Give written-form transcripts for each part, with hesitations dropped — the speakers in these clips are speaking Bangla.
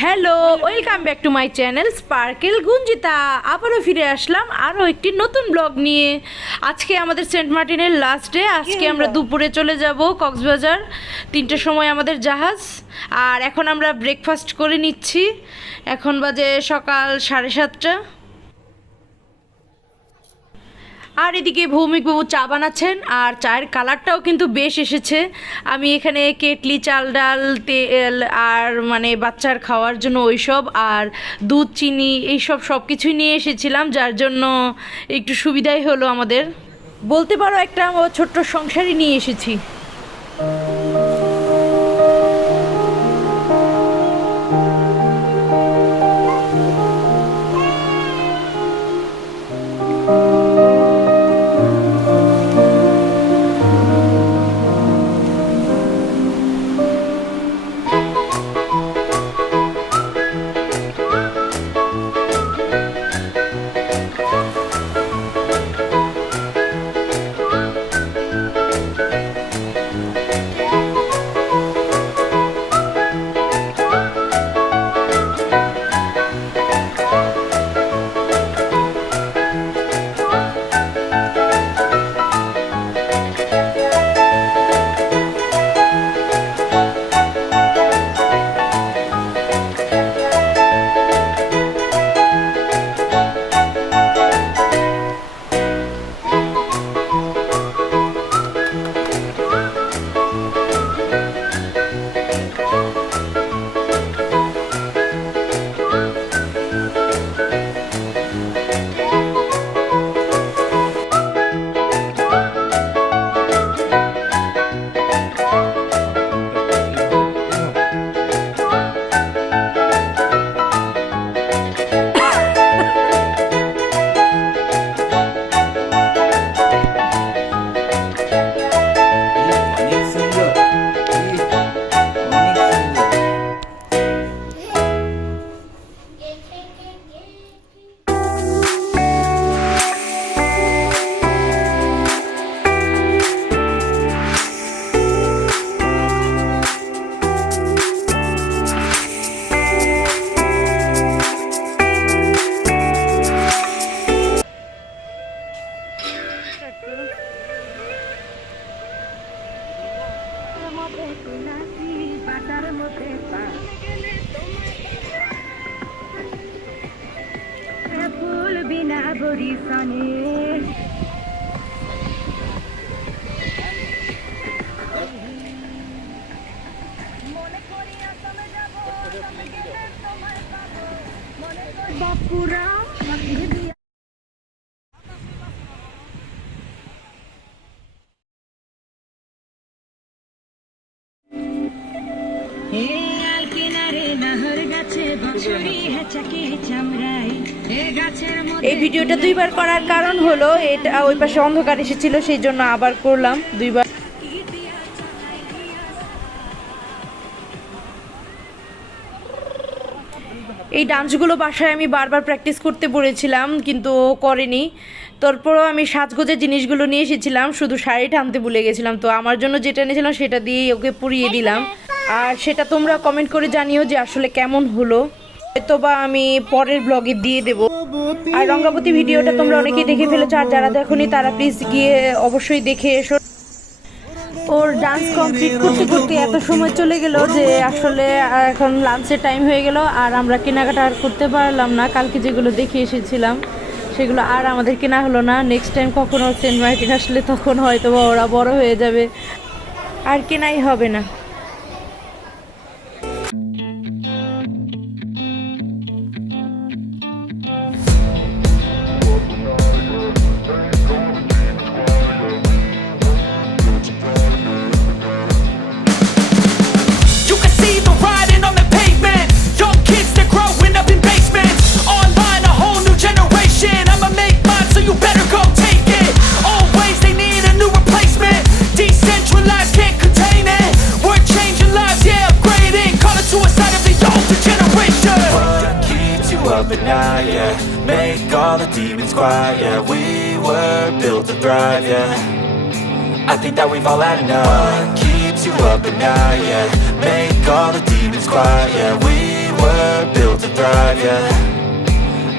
Hello, welcome back to my channel sparkle Gunjita. আবারও ফিরে আসলাম আরও একটি নতুন ব্লগ নিয়ে। আজকে আমাদের সেন্ট মার্টিনের লাস্ট ডে। আজকে আমরা দুপুরে চলে যাব কক্সবাজার। 3টের সময় আমাদের জাহাজ। আর এখন আমরা ব্রেকফাস্ট করে নিচ্ছি। এখন বাজে সকাল 7:30। আর এদিকে ভৌমিকবাবু চা বানাচ্ছেন, আর চায়ের কালারটাও কিন্তু বেশ এসেছে। আমি এখানে কেটলি, চাল, ডাল, তেল আর মানে বাচ্চার খাওয়ার জন্য ওইসব, আর দুধ, চিনি এইসব সব কিছুই নিয়ে এসেছিলাম, যার জন্য একটু সুবিধাই হলো আমাদের। বলতে পারো একটা ছোট্ট সংসারই নিয়ে এসেছি। এই ভিডিওটা দুইবার করার কারণ হলো এটা ওই পাশে অন্ধকার এসেছিল, সেই জন্য আবার করলাম দুইবার। এই ডান্সগুলো বাসায় আমি বারবার প্র্যাকটিস করতে বলেছিলাম, কিন্তু ও করেনি। তারপরও আমি সাজগোজের জিনিসগুলো নিয়ে এসেছিলাম, শুধু শাড়িটা আনতে ভুলে গেছিলাম। তো আমার জন্য যেটা এনেছিলাম সেটা দিয়ে ওকে পরিয়ে দিলাম। আর সেটা তোমরা কমেন্ট করে জানিও যে আসলে কেমন হলো। হয়তো বা আমি পরের ব্লগে দিয়ে দেব। আর রঙ্গাবতী ভিডিওটা তোমরা অনেকেই দেখে ফেলেছো, আর যারা দেখোনি তারা প্লিজ গিয়ে অবশ্যই দেখে এসো। ওর ডান্স কমপ্লিট করতে করতে এত সময় চলে গেল যে আসলে এখন লাঞ্চের টাইম হয়ে গেল, আর আমরা কেনাকাটা আর করতে পারলাম না। কালকে যেগুলো দেখে এসেছিলাম সেগুলো আর আমাদের কেনা হলো না। নেক্সট টাইম কখনো সেন্ট মার্টিন আসলে তখন হয়তো ওরা বড় হয়ে যাবে, আর কেনাই হবে না। make all the demons quiet, yeah. We were built to thrive, yeah. I think that we've all had enough. What keeps you up at night, yeah. Make all the demons quiet, yeah. We were built to thrive, yeah.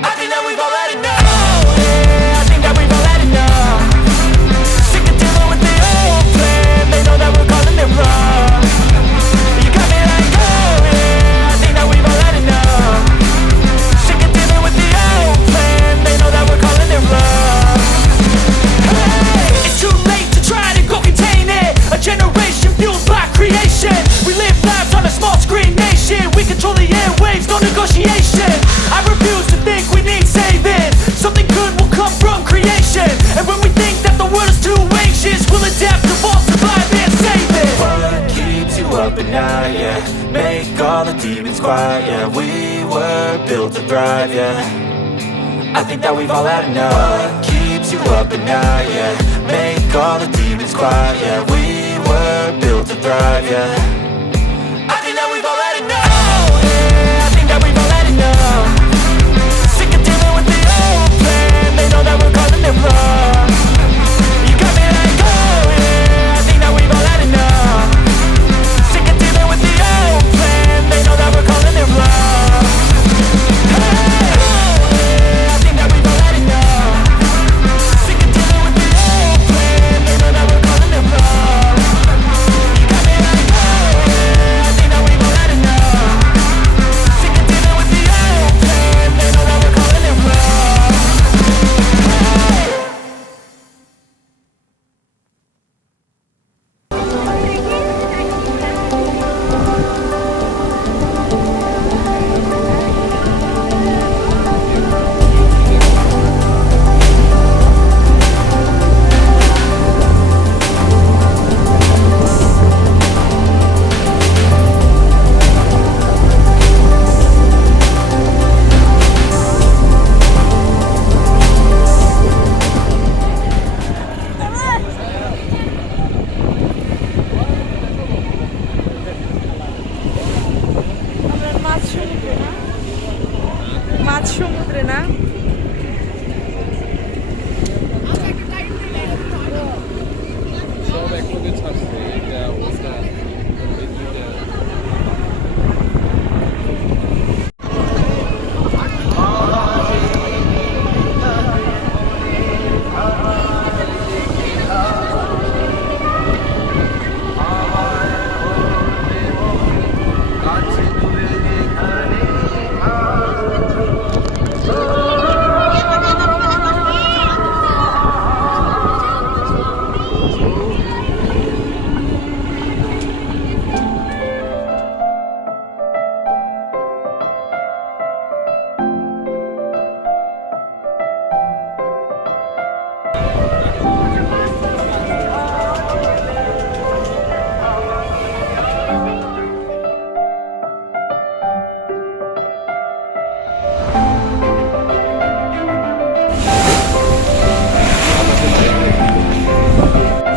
I think that we've all had enough. Oh, yeah, I think that we've all had enough. Sick of dealing with the old plan. They know that we're calling it wrong. You got me like, oh yeah, I think that we've all had enough. Sick of dealing with the old plan. They know that we're calling it wrong. Hey, it's too late to try to go contain it. A generation fueled by creation. We live lives on a small screen nation. We control the airwaves, no negotiation. I refuse to think we need saving. Something good will come from creation. And when we think that the world is too anxious, we'll adapt, evolve, survive and save it. What keeps you up at night, yeah. Make all the demons quiet, yeah. We were built to thrive, yeah. I think that we've all had enough. What keeps you up at night, yeah. Make all the demons quiet, yeah. We were built to thrive, yeah. I think that we've all had enough. Oh, yeah, I think that we've all had enough. Sick of dealing with the old plan. They know that we're calling it wrong. You got me like, oh yeah, I think that we've all had enough. Sick of dealing with the old plan. They know that we're calling it wrong. Hey, oh yeah, I think that we've all had enough. Sick of dealing with the old plan. They know that we're calling it wrong. You got me like, oh yeah, I think that we've all had enough. Sick of dealing with the old plan. They know that we're calling it wrong. মাছ সমুদ্রে না সব একসাথে ছাড়ছে এটা অবস্থা এই দুইটা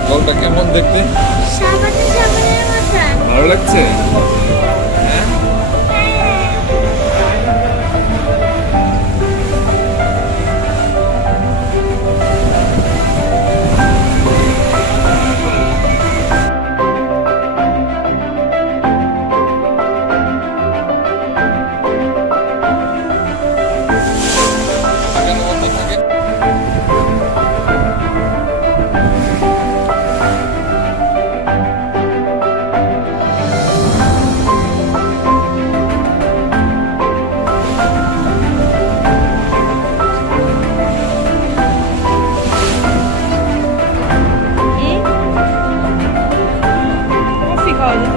জলটা কেমন দেখতে সাবানের সাবানের মতন ভালো লাগছে হ্যাঁ থাকেন মতো থাকেন কফি খাওয়া যেত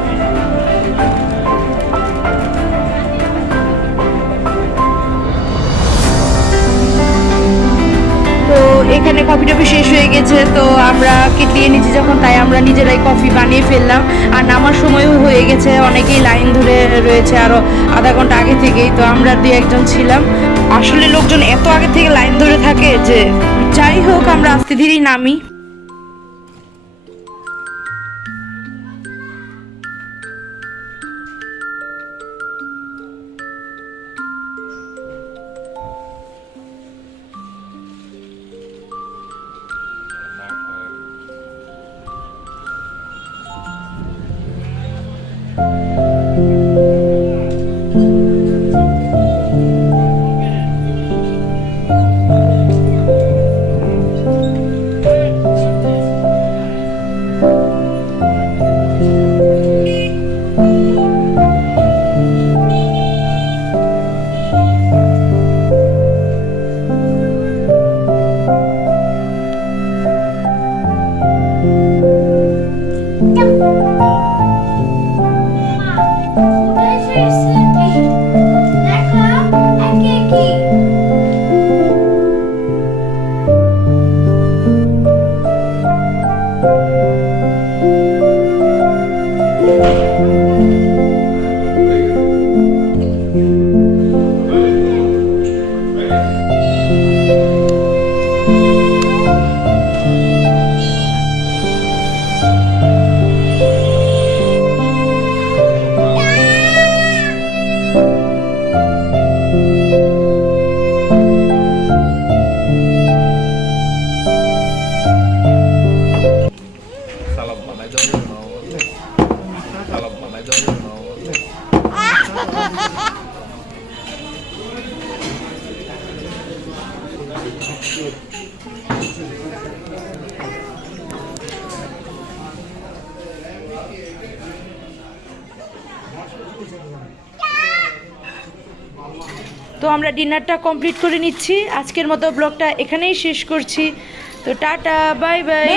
তো এখানে কফি টফি শেষ হয়ে গেছে তো আমরা কেটলিয়ে নিচ্ছি যখন তাই আমরা নিজেরাই কফি বানিয়ে ফেললাম আর নামার সময়ও হয়ে গেছে অনেকেই লাইন ধরে রয়েছে আরও আধা ঘন্টা আগে থেকেই তো আমরা দুই একজন ছিলাম আসলে লোকজন এত আগে থেকে লাইন ধরে থাকে যে যাই হোক আমরা আস্তে ধীরেই নামি তো আমরা ডিনারটা কমপ্লিট করে নিচ্ছি। আজকের মতো ব্লগটা এখানেই শেষ করছি। তো টাটা, বাই বাই।